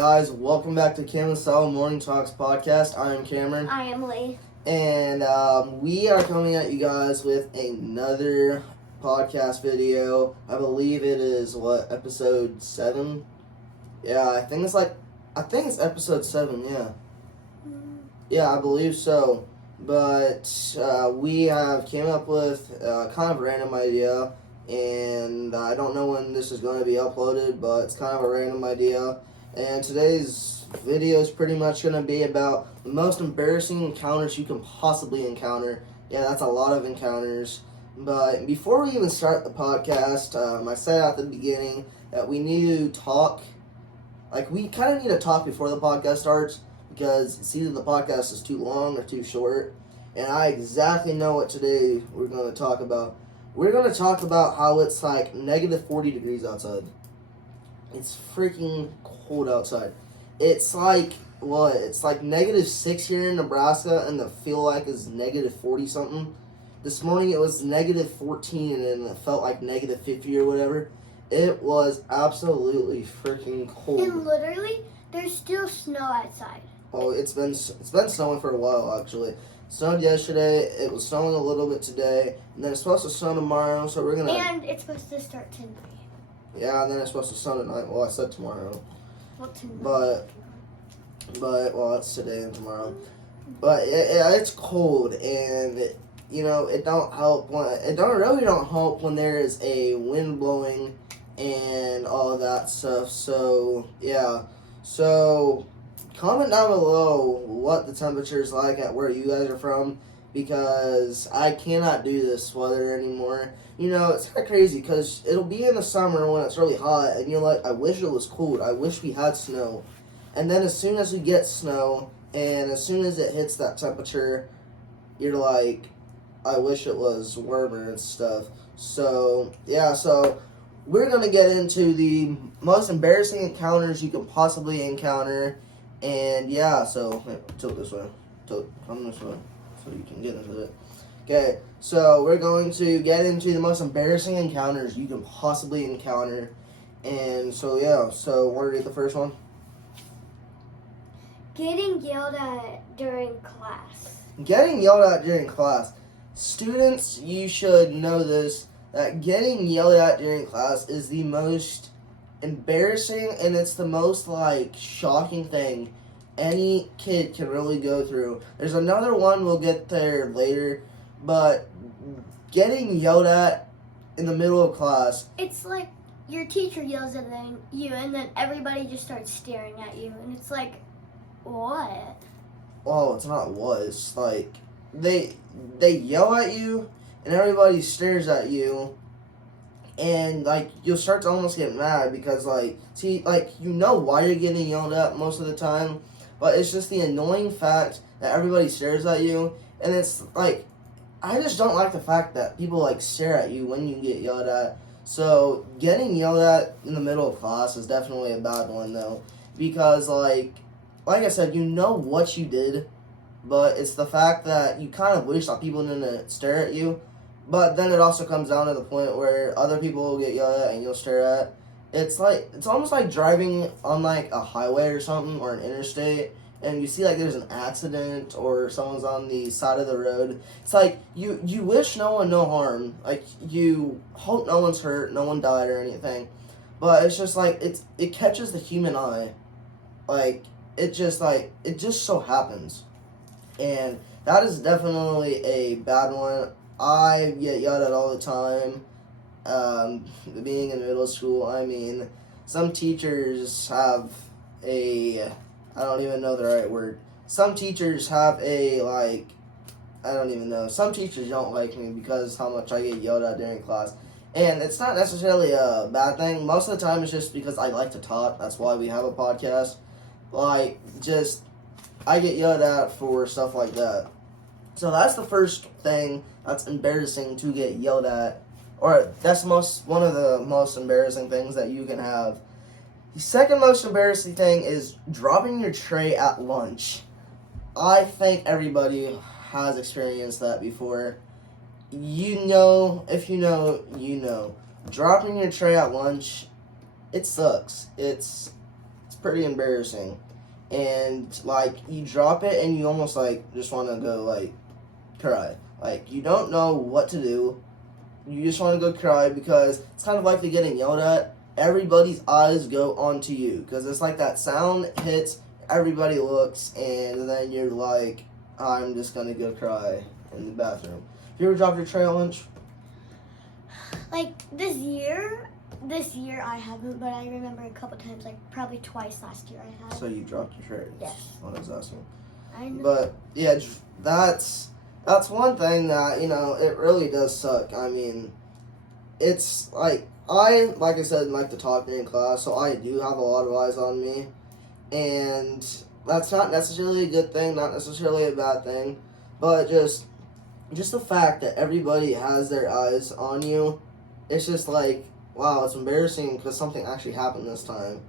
guys, welcome back to Cameron Style Morning Talks podcast. I am Cameron. I am Lee. And we are coming at you guys with another podcast video. I believe it is, episode 7? Yeah, I think it's episode 7, yeah. Yeah, I believe so. But we have came up with kind of a random idea. And I don't know when this is going to be uploaded, but it's kind of a random idea. And today's video is pretty much going to be about the most embarrassing encounters you can possibly encounter. Yeah, that's a lot of encounters. But before we even start the podcast, I said at the beginning that we need to talk. We kind of need to talk before the podcast starts, because it's either the podcast is too long or too short. And I exactly know what today we're going to talk about. We're going to talk about how it's like negative 40 degrees outside. It's freaking cold outside. It's like, It's like negative 6 here in Nebraska, and the feel like is negative 40 something. This morning it was negative 14, and it felt like negative 50 or whatever. It was absolutely freaking cold. And literally, there's still snow outside. Oh, it's been snowing for a while, actually. Snowed yesterday, it was snowing a little bit today, and then it's supposed to snow tomorrow, so we're gonna... And it's supposed to start tonight. Yeah, and then it's supposed to snow tonight. Well, I said tomorrow. Well, tonight. But it's today and tomorrow. But it's cold, and, it don't help really help when there is a wind blowing and all of that stuff, so, yeah. So... comment down below what the temperature is like at where you guys are from, because I cannot do this weather anymore. It's kind of crazy because it'll be in the summer when it's really hot, and you're like, I wish it was cold. I wish we had snow. And then as soon as we get snow, and as soon as it hits that temperature, you're like, I wish it was warmer and stuff. So, yeah, we're going to get into the most embarrassing encounters you can possibly encounter. And yeah, so tilt this way. Come this way so you can get into it. Okay, so we're going to get into the most embarrassing encounters you can possibly encounter. And so yeah, want to read the first one? Getting yelled at during class. Getting yelled at during class. Students, you should know this, that getting yelled at during class is the most embarrassing, and it's the most shocking thing any kid can really go through. There's another one, we'll get there later, but getting yelled at in the middle of class, it's like your teacher yells at you, and then everybody just starts staring at you, and it's like, what? Oh, it's not what, it's like they yell at you and everybody stares at you. And, you'll start to almost get mad because, why you're getting yelled at most of the time. But it's just the annoying fact that everybody stares at you. And it's, I just don't like the fact that people, stare at you when you get yelled at. So, getting yelled at in the middle of class is definitely a bad one, though. Because, like I said, you know what you did. But it's the fact that you kind of wish that people didn't stare at you. But then it also comes down to the point where other people will get yelled at and you'll stare at. It's almost like driving on a highway or something, or an interstate, and you see there's an accident or someone's on the side of the road. It's you wish no one no harm. You hope no one's hurt, no one died or anything. But it's just it catches the human eye. It just so happens. And that is definitely a bad one. I get yelled at all the time. Being in middle school, some teachers have I don't even know the right word. Some teachers have I don't even know. Some teachers don't like me because how much I get yelled at during class. And it's not necessarily a bad thing. Most of the time it's just because I like to talk. That's why we have a podcast. I get yelled at for stuff like that. So that's the first thing that's embarrassing to get yelled at, or that's one of the most embarrassing things that you can have. The second most embarrassing thing is dropping your tray at lunch. I think everybody has experienced that before. If you know, you know. Dropping your tray at lunch, it sucks. It's pretty embarrassing. And like you drop it and you almost like just want to go like cry. Like you don't know what to do. You just want to go cry because it's kind of like they're getting yelled at. Everybody's eyes go onto you because it's like that sound hits, everybody looks, and then you're like, I'm just gonna go cry in the bathroom. Have you ever dropped your tray at lunch? Like this year I haven't, but I remember a couple times, like probably twice last year I had. So you dropped your tray. Yes. What I was asking. I know. But yeah, that's one thing that it really does suck. I mean, it's like I said, like to talk during class, so I do have a lot of eyes on me, and that's not necessarily a good thing, not necessarily a bad thing, but just the fact that everybody has their eyes on you, it's just like, wow, it's embarrassing because something actually happened this time,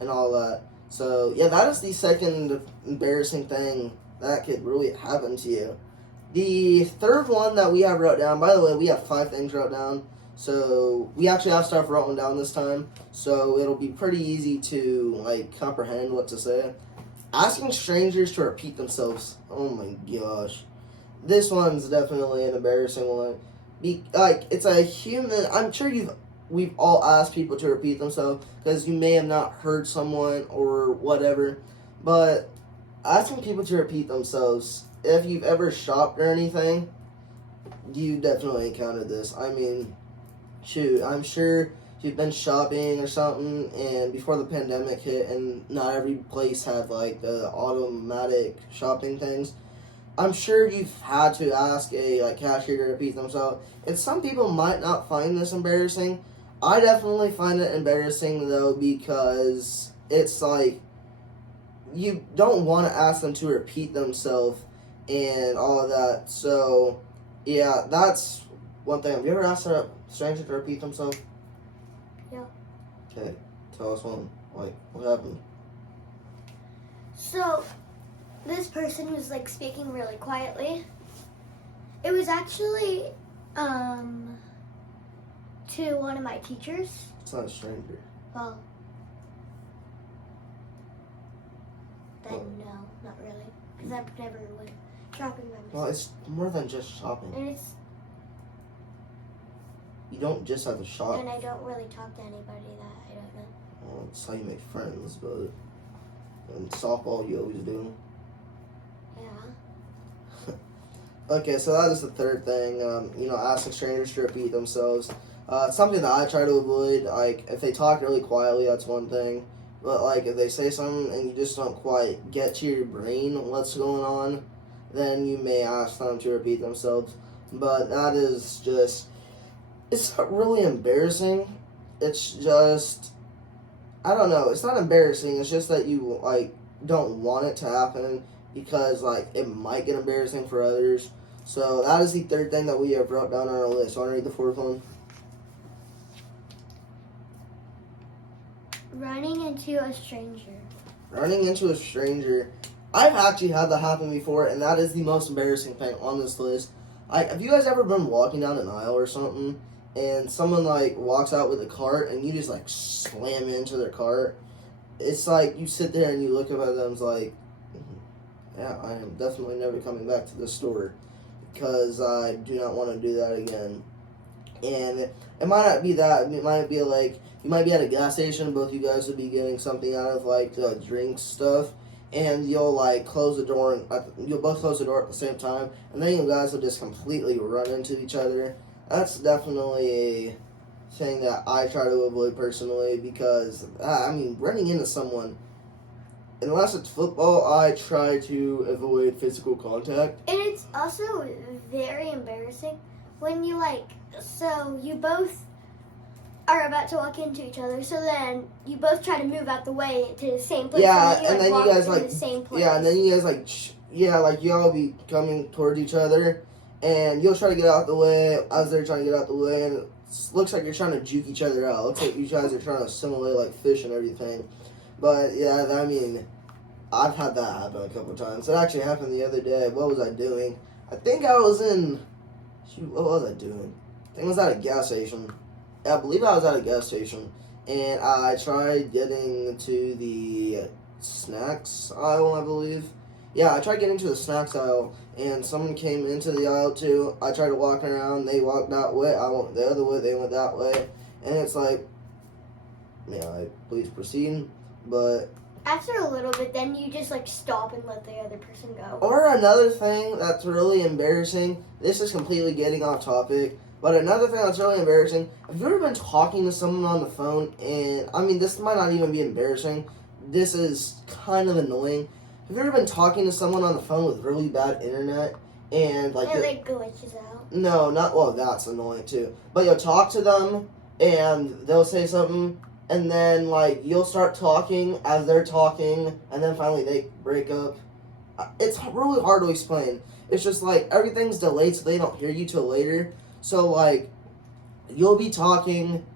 and all that. So yeah, that is the second embarrassing thing that could really happen to you. The third one that we have wrote down, by the way, we have 5 things wrote down. So we actually have stuff written down this time. So it'll be pretty easy to like comprehend what to say. Asking strangers to repeat themselves. Oh my gosh. This one's definitely an embarrassing one. It's a human, I'm sure we've all asked people to repeat themselves because you may have not heard someone or whatever. But asking people to repeat themselves, if you've ever shopped or anything, you definitely encountered this. I mean, shoot, I'm sure you've been shopping or something, and before the pandemic hit, and not every place had like the automatic shopping things. I'm sure you've had to ask a cashier to repeat themselves, and some people might not find this embarrassing. I definitely find it embarrassing though because it's like you don't want to ask them to repeat themselves and all of that. So yeah, that's one thing. Have you ever asked a stranger to repeat themselves? Yeah. Okay, tell us one. Like, what happened? So, this person was like speaking really quietly. It was actually to one of my teachers. It's not a stranger. Well, then Well- no, not really, because I've never went shopping by myself. Well, it's more than just shopping. And it's You don't just have to shop. and I don't really talk to anybody that I don't know. Well, it's how you make friends, but in softball you always do. Yeah. Okay, so that is the third thing. Asking strangers to repeat themselves. It's something that I try to avoid. Like, if they talk really quietly, that's one thing. But, like, if they say something and you just don't quite get to your brain what's going on, then you may ask them to repeat themselves. But that is just... It's not really embarrassing. It's just... I don't know. It's not embarrassing. It's just that you, like, don't want it to happen because, like, it might get embarrassing for others. So that is the third thing that we have wrote down on our list. Want to read the fourth one? Running into a stranger. Running into a stranger. I've actually had that happen before, and that is the most embarrassing thing on this list. Have you guys ever been walking down an aisle or something, and someone, like, walks out with a cart, and you just, like, slam into their cart? It's like, you sit there and you look up at them, it's like, yeah, I am definitely never coming back to this store, because I do not want to do that again. And it might not be that. It might be like, you might be at a gas station, both you guys would be getting something out of, like, the drinks stuff, and you'll, like, close the door, and you'll both close the door at the same time, and then you guys will just completely run into each other. That's definitely a thing that I try to avoid personally, because, running into someone, unless it's football, I try to avoid physical contact. And it's also very embarrassing when you so you both are about to walk into each other, so then you both try to move out the way to the same place. Yeah, and then you walk guys, to like, the same place. yeah, and then you guys, y'all be coming toward each other, and you'll try to get out the way as they're trying to get out the way, and it looks like you're trying to juke each other out. It looks like you guys are trying to simulate, like, fish and everything. But, yeah, I've had that happen a couple times. It actually happened the other day. What was I doing? I think I was what was I doing? I think I was at a gas station. I believe I was at a gas station. and I tried getting to the snacks aisle, I believe. Yeah, I tried getting to the snacks aisle, and someone came into the aisle too. I tried to walk around, they walked that way, I went the other way, they went that way, and it's like, yeah, please proceed, but... After a little bit, then you just like stop and let the other person go. Or another thing that's really embarrassing, this is completely getting off topic, but another thing that's really embarrassing, have you ever been talking to someone on the phone, and, I mean, this might not even be embarrassing, this is kind of annoying. Have you ever been talking to someone on the phone with really bad internet, and like... It like glitches out. No, not, well, that's annoying too. But you'll talk to them, and they'll say something, and then, like, you'll start talking as they're talking, and then finally they break up. It's really hard to explain. It's just, like, everything's delayed so they don't hear you till later. So, like, you'll be talking,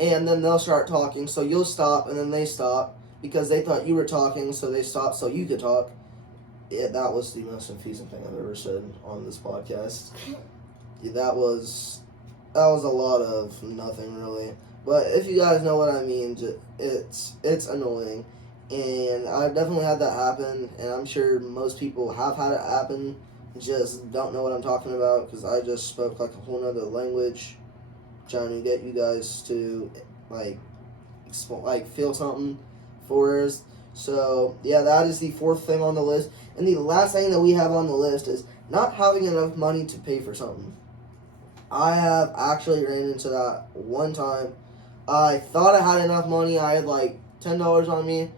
and then they'll start talking, so you'll stop, and then they stop, because they thought you were talking, so they stopped so you could talk. Yeah, that was the most confusing thing I've ever said on this podcast. Yeah, that was a lot of nothing, really. But if you guys know what I mean, it's annoying. And I've definitely had that happen, and I'm sure most people have had it happen, just don't know what I'm talking about, because I just spoke like a whole nother language, trying to get you guys to, like feel something for us. So, yeah, that is the fourth thing on the list. And the last thing that we have on the list is not having enough money to pay for something. I have actually ran into that one time. I thought I had enough money. I had like $10 on me.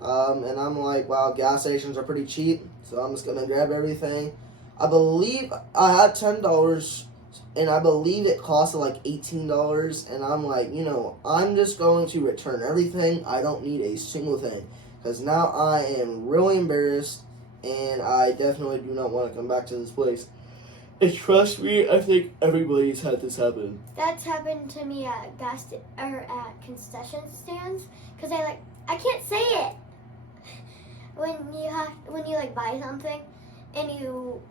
And I'm like, wow, gas stations are pretty cheap. So I'm just going to grab everything. I believe I had $10. And I believe it costed like $18. And I'm like, I'm just going to return everything. I don't need a single thing. Because now I am really embarrassed. And I definitely do not want to come back to this place. And trust me, I think everybody's had this happen. That's happened to me at at concession stands, because I can't say it. When you like buy something, and you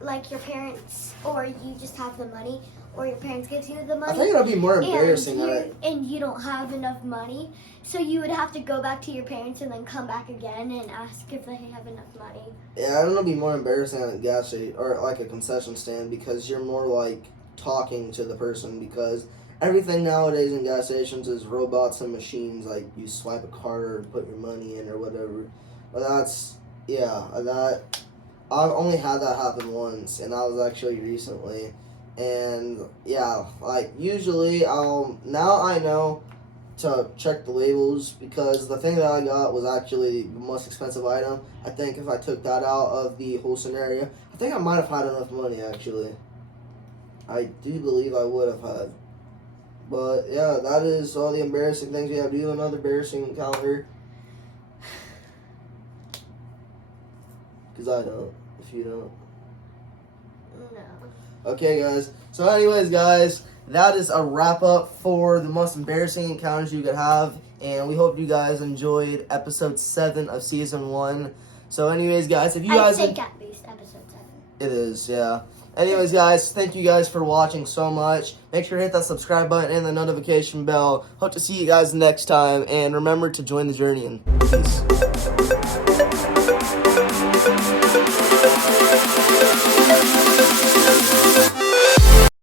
like your parents, or you just have the money, or your parents give you the money. I think it'll be more embarrassing. And you don't have enough money, so you would have to go back to your parents and then come back again and ask if they have enough money. Yeah, I don't know, it'll be more embarrassing at a gas station or like a concession stand, because you're more like talking to the person, because everything nowadays in gas stations is robots and machines. Like, you swipe a card or put your money in or whatever. But I've only had that happen once, and that was actually recently. And yeah, like usually now I know to check the labels, because the thing that I got was actually the most expensive item. I think if I took that out of the whole scenario, I think I might have had enough money actually. I do believe I would have had. But yeah, that is all the embarrassing things we have. Do you have another embarrassing encounter? Because I don't, if you don't. No. Okay, guys. So anyways, guys, that is a wrap-up for the most embarrassing encounters you could have. And we hope you guys enjoyed episode 7 of season 1. So anyways, guys, if you guys... I think at least episode 7. It is, yeah. Anyways, guys, thank you guys for watching so much. Make sure to hit that subscribe button and the notification bell. Hope to see you guys next time. And remember to join the journey. And peace.